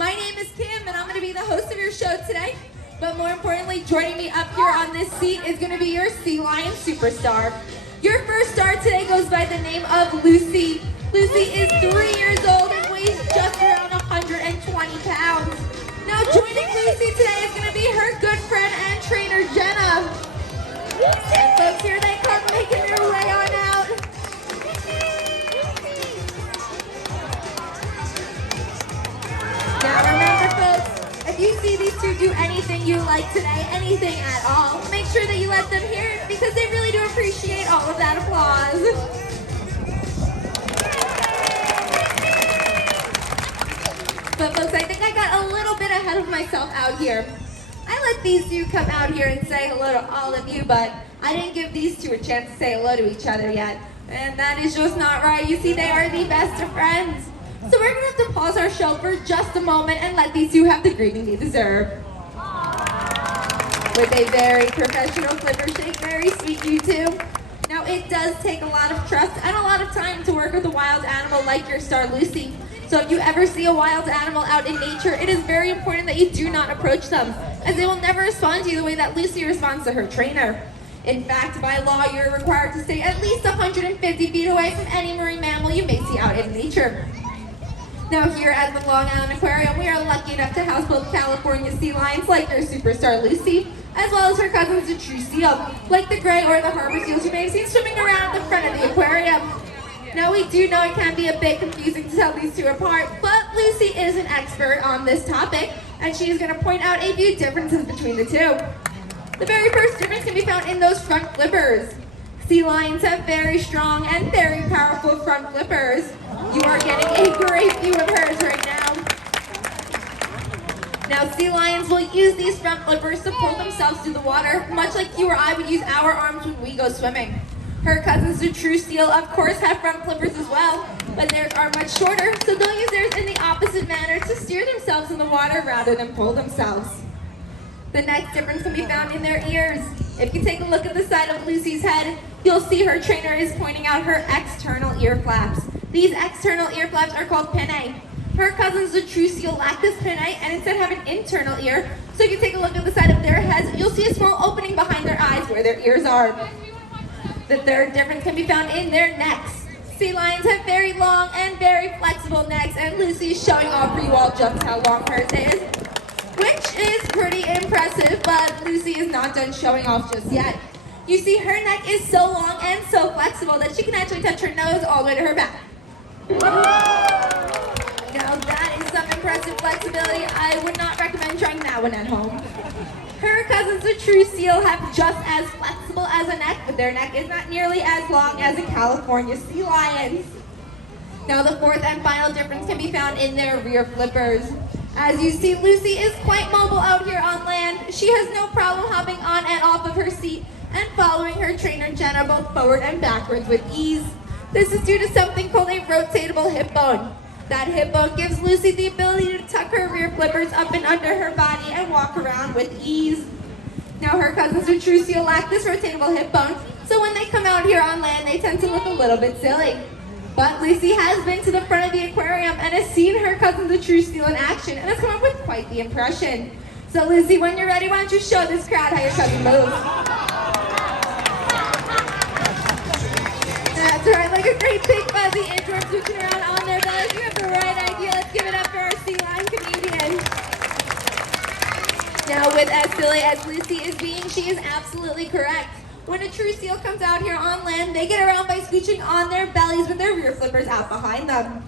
My name is Kim, and I'm going to be the host of your show today. But more importantly, joining me up here on this seat is going to be your sea lion superstar. Your first star today goes by the name of Lucy. Lucy is 3 years old and weighs just around 120 pounds. Now joining Lucy today is going to be her good friend and trainer, Jenna. And folks, here they come making their way on out. Now remember, folks, if you see these two do anything you like today, anything at all, make sure that you let them hear it because they really do appreciate all of that applause. But folks, I think I got a little bit ahead of myself out here. I let these two come out here and say hello to all of you, but I didn't give these two a chance to say hello to each other yet. And that is just not right. You see, they are the best of friends. So we're going to have to pause our show for just a moment and let these two have the greeting they deserve. With a very professional flipper shake, very sweet you two. Now it does take a lot of trust and a lot of time to work with a wild animal like your star Lucy. So if you ever see a wild animal out in nature, it is very important that you do not approach them, as they will never respond to you the way that Lucy responds to her trainer. In fact, by law, you're required to stay at least 150 feet away from any marine mammal you may see out in nature. Now here at the Long Island Aquarium, we are lucky enough to house both California sea lions like your superstar Lucy, as well as her cousins the true seal, like the gray or the harbor seals you may have seen swimming around the front of the aquarium. Now we do know it can be a bit confusing to tell these two apart, but Lucy is an expert on this topic, and she is going to point out a few differences between the two. The very first difference can be found in those front flippers. Sea lions have very strong and very powerful front flippers. You are getting a great view of hers right now. Now sea lions will use these front flippers to pull themselves through the water, much like you or I would use our arms when we go swimming. Her cousins, the true seal, of course, have front flippers as well, but theirs are much shorter, so they'll use theirs in the opposite manner to steer themselves in the water rather than pull themselves. The next difference can be found in their ears. If you take a look at the side of Lucy's head, you'll see her trainer is pointing out her external ear flaps. These external ear flaps are called pinnae. Her cousins, the true seal, lack this pinnae and instead have an internal ear. So if you take a look at the side of their heads, you'll see a small opening behind their eyes where their ears are. The third difference can be found in their necks. Sea lions have very long and very flexible necks, and Lucy is showing off for you all just how long hers is, which is pretty impressive, but Lucy is not done showing off just yet. You see, her neck is so long and so flexible that she can actually touch her nose all the way to her back. Now that is some impressive flexibility. I would not recommend trying that one at home. Her cousins, the true seal, have just as flexible as a neck, but their neck is not nearly as long as a California sea lion's. Now the fourth and final difference can be found in their rear flippers. As you see, Lucy is quite mobile out here on land. She has no problem hopping on and off of her seat and following her trainer Jenna both forward and backwards with ease. This is due to something called a rotatable hip bone. That hip bone gives Lucy the ability to tuck her rear flippers up and under her body and walk around with ease. Now her cousins, the true seal, lack this rotatable hip bone, so when they come out here on land, they tend to look a little bit silly. But Lucy has been to the front of the aquarium and has seen her cousin, the true seal, in action, and has come up with quite the impression. So Lucy, when you're ready, why don't you show this crowd how your cousin moves? That's right, like a great big fuzzy inchworm switching around on their bellies. You have the right idea. Let's give it up for our sea lion comedian. Now, with as silly as Lucy is being, she is absolutely correct. When a true seal comes out here on land, they get around by scooching on their bellies with their rear flippers out behind them.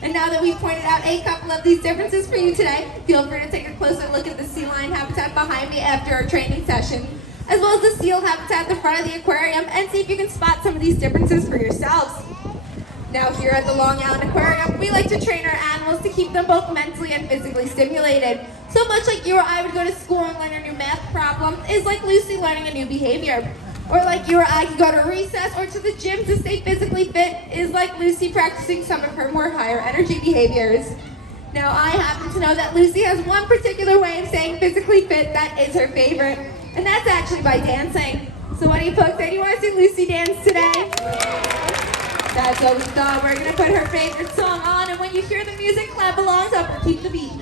And now that we've pointed out a couple of these differences for you today, feel free to take a closer look at the sea lion habitat behind me after our training session, as well as the seal habitat at the front of the aquarium, and see if you can spot some of these differences for yourselves. Now here at the Long Island Aquarium, we like to train our animals to keep them both mentally and physically stimulated. So much like you or I would go to school and learn a new math problem is like Lucy learning a new behavior. Or like you or I could go to recess or to the gym to stay physically fit is like Lucy practicing some of her more higher energy behaviors. Now I happen to know that Lucy has one particular way of staying physically fit that is her favorite, and that's actually by dancing. So what do you folks say? Do you want to see Lucy dance today? That's what we thought. We're going to put her favorite song on, and when you hear the music, clap along, so keep the beat.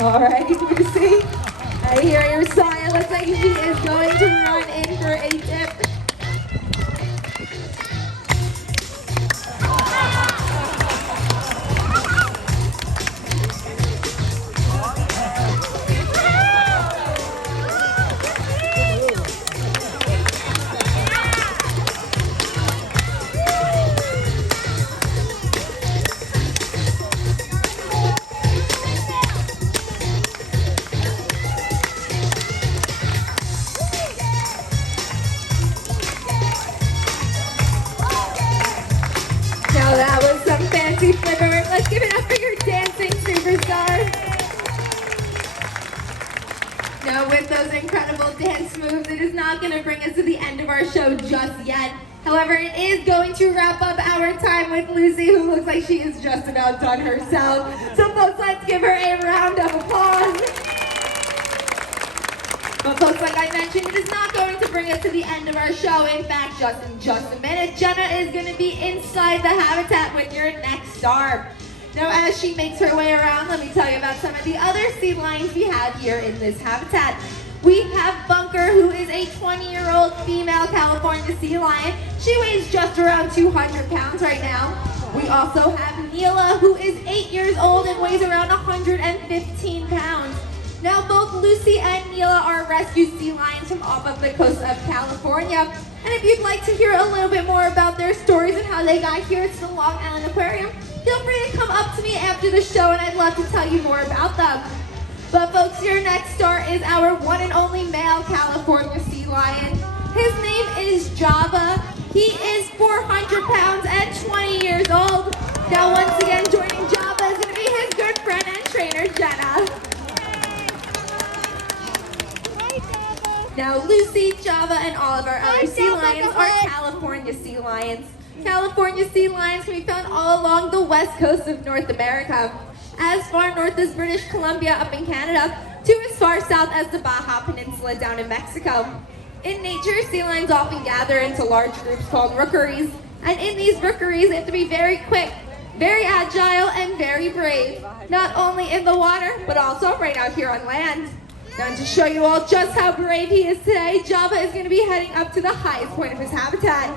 All right, Lucy. I hear your sigh. It looks like she is going to run in for a dip. Now that was some fancy flipper. Let's give it up for your dancing superstar. Now with those incredible dance moves, it is not going to bring us to the end of our show just yet. However, it is going to wrap up our time with Lucy, who looks like she is just about done herself. So folks, let's give her a round of applause. But folks, like I mentioned, it is not going to bring us to the end of our show. In fact, just a minute, Jenna is going to be inside the habitat with your next star. Now, as she makes her way around, let me tell you about some of the other sea lions we have here in this habitat. We have Bunker, who is a 20-year-old female California sea lion. She weighs just around 200 pounds right now. We also have Neela, who is 8 years old and weighs around 115 pounds. Now, both Lucy and Neela are rescued sea lions from off of the coast of California. And if you'd like to hear a little bit more about their stories and how they got here to the Long Island Aquarium, feel free to come up to me after the show and I'd love to tell you more about them. But folks, your next star is our one and only male California sea lion. His name is Java. He is 400 pounds and 20 years old. Now, once again, joining Java is going to be his good friend and trainer, Jenna. Now, Lucy, Java, and all of our other sea lions are California sea lions. California sea lions can be found all along the west coast of North America, as far north as British Columbia up in Canada, to as far south as the Baja Peninsula down in Mexico. In nature, sea lions often gather into large groups called rookeries, and in these rookeries, they have to be very quick, very agile, and very brave, not only in the water, but also right out here on land. Now, to show you all just how brave he is today, Java is going to be heading up to the highest point of his habitat.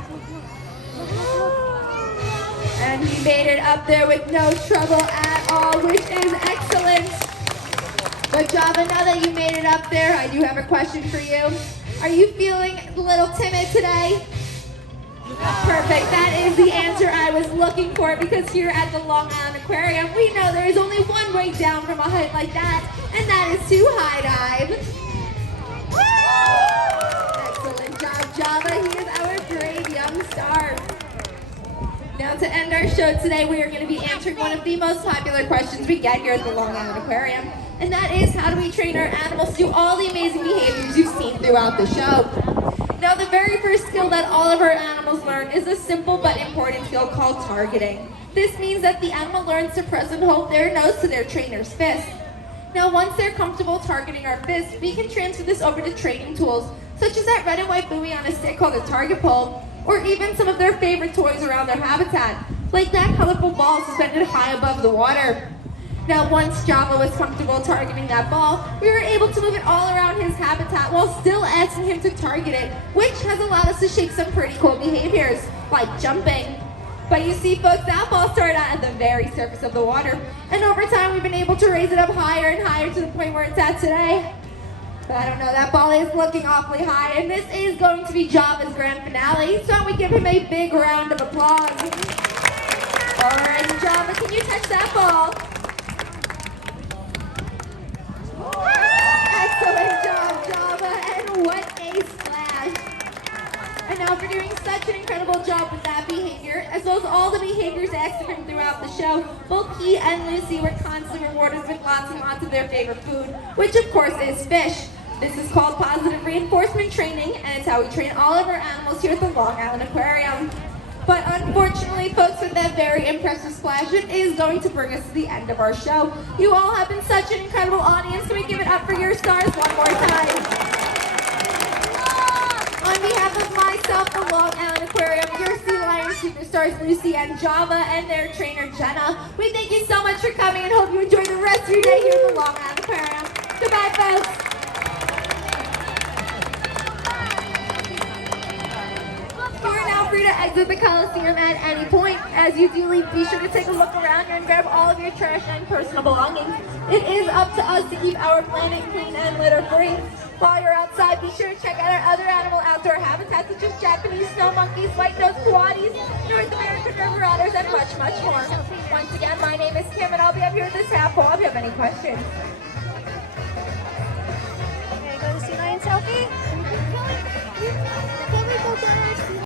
And he made it up there with no trouble at all, which is excellent. But Java, now that you made it up there, I do have a question for you. Are you feeling a little timid today? Perfect. That is the answer I was looking for, because here at the Long Island Aquarium, we know there is only one way down from a height like that, and that is to high dive. Excellent job, Java. He is our brave young star. Now, to end our show today, we are going to be answering one of the most popular questions we get here at the Long Island Aquarium, and that is, how do we train our animals to do all the amazing behaviors you've seen throughout the show? Now, the very first skill that all of our animals learn is a simple but important skill called targeting. This means that the animal learns to press and hold their nose to their trainer's fist. Now, once they're comfortable targeting our fist, we can transfer this over to training tools, such as that red and white buoy on a stick called a target pole, or even some of their favorite toys around their habitat, like that colorful ball suspended high above the water. Now, once Java was comfortable targeting that ball, we were able to move it all around his habitat while still asking him to target it, which has allowed us to shape some pretty cool behaviors, like jumping. But you see, folks, that ball started out at the very surface of the water, and over time we've been able to raise it up higher and higher to the point where it's at today. But I don't know, that ball is looking awfully high, and this is going to be Java's grand finale, so we give him a big round of applause. All right, Java, can you touch that ball? Excellent job, Java, and what a splash. And now for doing such an incredible job with that behavior, as well as all the behaviors asked of him throughout the show, both he and Lucy were constantly rewarded with lots and lots of their favorite food, which of course is fish. This is called positive reinforcement training, and it's how we train all of our animals here at the Long Island Aquarium. But unfortunately, folks, with that very impressive splash, it is going to bring us to the end of our show. You all have been such an incredible audience, so we give it up for your stars one more time. On behalf of myself, the Long Island Aquarium, your sea lion superstars Lucy and Java, and their trainer Jenna, we thank you so much for coming and hope you enjoy the rest of your day here at the Long Island Aquarium. visit the Coliseum at any point. As you do leave, be sure to take a look around here and grab all of your trash and personal belongings. It is up to us to keep our planet clean and litter-free. While you're outside, be sure to check out our other animal outdoor habitats such as Japanese snow monkeys, white-nosed coatis, North American river otters, and much, much more. Once again, my name is Kim, and I'll be up here at this half wall if you have any questions. Okay, go to sea lion selfie.